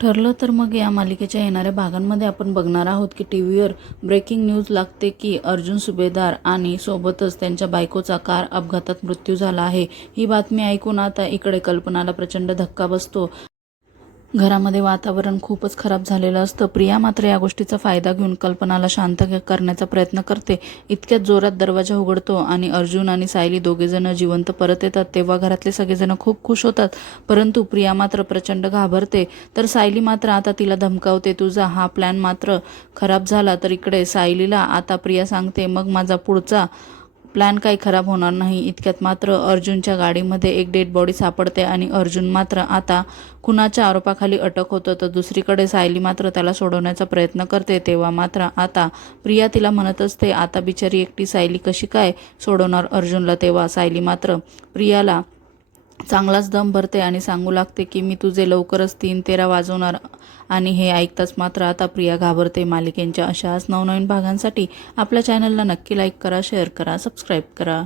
ठरलं तर मग या मालिकेच्या येणाऱ्या भागांमध्ये आपण बघणार आहोत की टीव्हीवर ब्रेकिंग न्यूज लागते की अर्जुन सुभेदार आणि सोबतच त्यांच्या बायकोचा कार अपघातात मृत्यू झाला आहे। ही बातमी ऐकून आता इकडे कल्पनाला प्रचंड धक्का बसतो। घरामध्ये वातावरण खूपच खराब झालेलं असतं। प्रिया मात्र या गोष्टीचा फायदा घेऊन कल्पनाला शांत करण्याचा प्रयत्न करते। इतक्यात जोरात दरवाजा उघडतो आणि अर्जुन आणि सायली दोघेजण जिवंत परत येतात। तेव्हा घरातले सगळेजण खूप खुश होतात, परंतु प्रिया मात्र प्रचंड घाबरते। तर सायली मात्र आता तिला धमकावते, तुझा हा प्लॅन मात्र खराब झाला तर इकडे सायलीला आता प्रिया सांगते, मग माझा पुढचा प्लॅन काही खराब होणार नाही। इतक्यात मात्र अर्जुनच्या गाडीमध्ये एक डेड बॉडी सापडते आणि अर्जुन मात्र आता खुनाच्या आरोपाखाली अटक होतं। तर दुसरीकडे सायली मात्र त्याला सोडवण्याचा प्रयत्न करते। तेव्हा मात्र आता प्रिया तिला म्हणत असते, आता बिचारी एकटी सायली कशी काय सोडवणार अर्जुनला। तेव्हा सायली मात्र प्रियाला चांगलाच दम भरते आणि सांगू लागते की मी तुझे लवकरच 3-13 वाजवणार। आणि हे ऐकताच मात्र आता प्रिया घाबरते। मालिकेच्या अशाच नवनवीन भागांसाठी आपल्या चॅनलला नक्की लाईक करा, शेअर करा, सबस्क्राईब करा।